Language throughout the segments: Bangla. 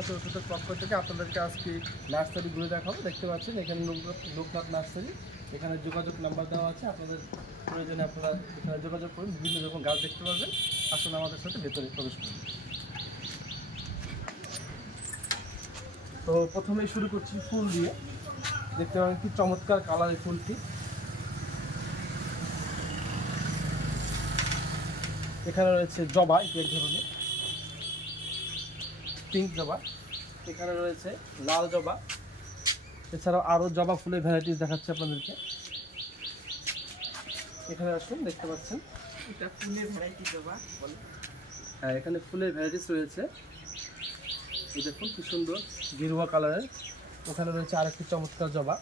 ওষুধের পক্ষ থেকে আপনাদেরকে আজকে নার্সারি ঘুরে দেখাবো। দেখতে পাচ্ছেন এখানে লোকনাথ নার্সারি। এখানে যোগাযোগ নাম্বার দেওয়া আছে, আপনাদের প্রয়োজনে আপনারা এখানে যোগাযোগ করুন। বিভিন্ন রকম গাছ দেখতে পাবেন। আসলে আমাদের সাথে ভেতরে প্রবেশ করুন। তো প্রথমেই শুরু করছি ফুল দিয়ে। দেখতে পাবেন কি চমৎকার কালারের ফুলটি। এখানে রয়েছে জবা, এক ধরনের পিঙ্ক জবা। এখানে রয়েছে লাল জবা। এছাড়াও আরও জবা ফুলের ভ্যারাইটিস দেখাচ্ছে আপনাদেরকে। এখানে আসুন, দেখতে পাচ্ছেন এটা ফুলের ভ্যারাইটি জবা বলে। হ্যাঁ, এখানে ফুলের ভ্যারাইটিস রয়েছে। এই দেখুন কি সুন্দর গেরুয়া কালারের। ওখানে রয়েছে আরেকটি চমৎকার জবা।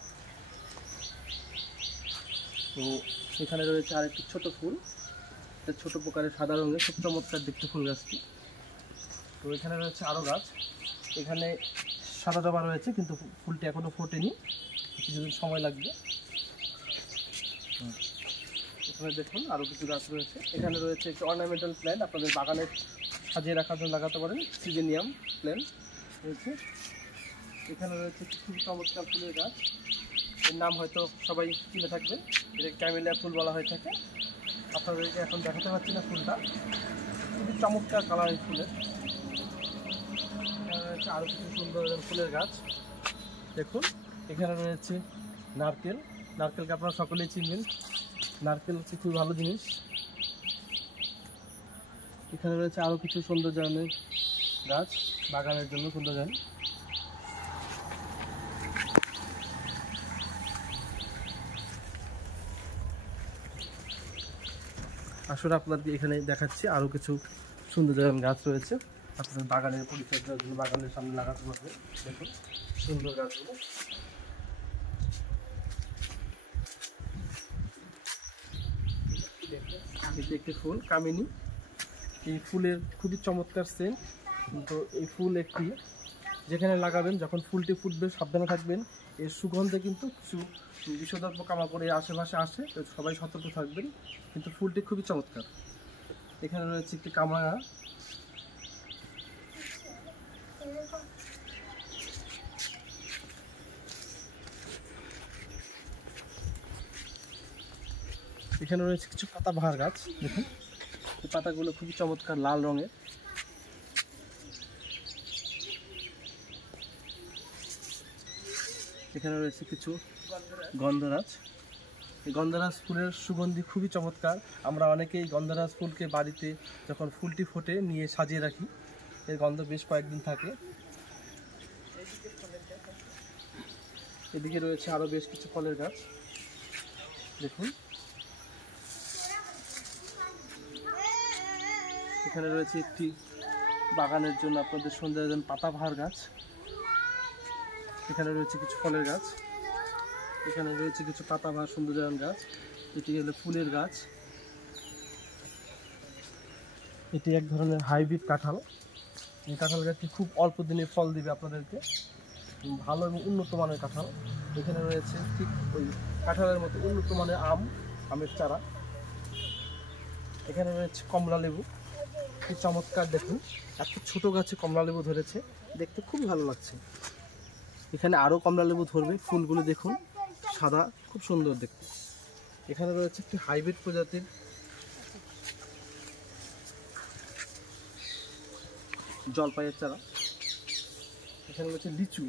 তো এখানে রয়েছে আরেকটি ছোট ফুল, এটা ছোট প্রকারের সাদা রঙের, খুব চমৎকার দেখতে ফুল গাছটি। তো এখানে রয়েছে আরও গাছ। এখানে সাদা জবা রয়েছে, কিন্তু ফুলটি এখনও ফোটেনি, কিছুদিন সময় লাগবে। এখানে দেখুন আরও কিছু গাছ রয়েছে। এখানে রয়েছে একটি অর্নামেন্টাল প্ল্যান্ট, আপনাদের বাগানে সাজিয়ে রাখার জন্য লাগাতে পারেন। সিজেনিয়াম প্ল্যান্ট রয়েছে। এখানে রয়েছে খুব চমৎকার ফুলের গাছ, এর নাম হয়তো সবাই চিনে থাকবেন, এটা ক্যামেলিয়া ফুল বলা হয়ে থাকে। আপনাদেরকে এখন দেখাতে পাচ্ছি না ফুলটা, খুবই চমৎকার কালারের ফুলের। এখানে রয়েছে আরও কিছু সুন্দর ফুলের গাছ। দেখুন এখানে রয়েছে নারকেল। নারকেলকে আপনারা সকলেই চিনবেন, নারকেল হচ্ছে খুব ভালো জিনিস। এখানে রয়েছে আরও কিছু সুন্দর ধরনের গাছ, বাগানের জন্য সুন্দর গাছ। আসলে আপনাদেরকে এখানে দেখাচ্ছি আরও কিছু সুন্দর ধরনের গাছ রয়েছে, আপনাদের বাগানের পরিচর্যার জন্য বাগানের সামনে লাগাতে পারবে। দেখুন সুন্দর গাছগুলো। এটি একটি ফুল কামিনী। এই ফুলের খুবই চমৎকার সেন্ট। তো এই ফুল একটি যেখানে লাগাবেন, যখন ফুলটি ফুটবে সাবধানে থাকবেন, এর সুগন্ধে কিন্তু কিছু বিষধর পোকামাকড় এর আশেপাশে আসে, তো সবাই সতর্ক থাকবেন। কিন্তু ফুলটি খুবই চমৎকার। এখানে রয়েছে একটি কামরাঙা। এখানে রয়েছে কিছু পাতাবাহার গাছ। দেখুন এই পাতাগুলো খুবই চমৎকার লাল রঙের। এখানে রয়েছে কিছু গন্ধরাজ। এই গন্ধরাজ ফুলের সুগন্ধি খুবই চমৎকার। আমরা অনেকেই গন্ধরাজ ফুলকে বাড়িতে যখন ফুলটি ফোটে নিয়ে সাজিয়ে রাখি, এর গন্ধ বেশ কয়েকদিন থাকে। এদিকে রয়েছে আরও বেশ কিছু ফলের গাছ। দেখুন এখানে রয়েছে একটি বাগানের জন্য আপনাদের সৌন্দর্যজন পাতাবাহার গাছ। এখানে রয়েছে কিছু ফলের গাছ। এখানে রয়েছে কিছু পাতাবাহার সৌন্দর্যজন গাছ। এটি হলো ফুলের গাছ। এটি এক ধরনের হাইব্রিড কাঁঠাল। এই কাঁঠাল গাছটি খুব অল্প দিনে ফল দিবে আপনাদেরকে, ভালো এবং উন্নত মানের কাঁঠাল। এখানে রয়েছে ঠিক ওই কাঁঠালের মতো উন্নত মানের আমের চারা। এখানে রয়েছে কমলা লেবু, খুব চমৎকার। দেখুন এত ছোট গাছে কমলা লেবু ধরেছে, দেখতে খুব ভালো লাগছে। এখানে আরও কমলা লেবু ধরবে, ফুলগুলো দেখুন সাদা, খুব সুন্দর দেখতে। এখানে রয়েছে একটি হাইব্রিড প্রজাতির জলপাইয়ের চারা। এখানে রয়েছে লিচু,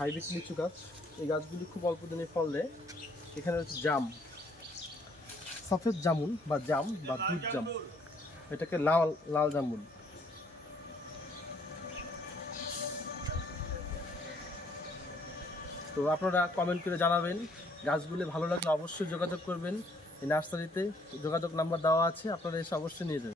হাইব্রিড লিচু গাছ। এই গাছগুলি খুব অল্প দিনে ফল দেয়। এখানে রয়েছে জাম, সফেদ জামুন বা জাম বা দুধ জাম, এটাকে লাল লাল জামুন। তো আপনারা কমেন্ট করে জানাবেন, গাছগুলি ভালো লাগলে অবশ্যই যোগাযোগ করবেন। এই নার্সারিতে যোগাযোগ নাম্বার দেওয়া আছে, আপনারা এসে অবশ্যই নিয়ে যাবেন।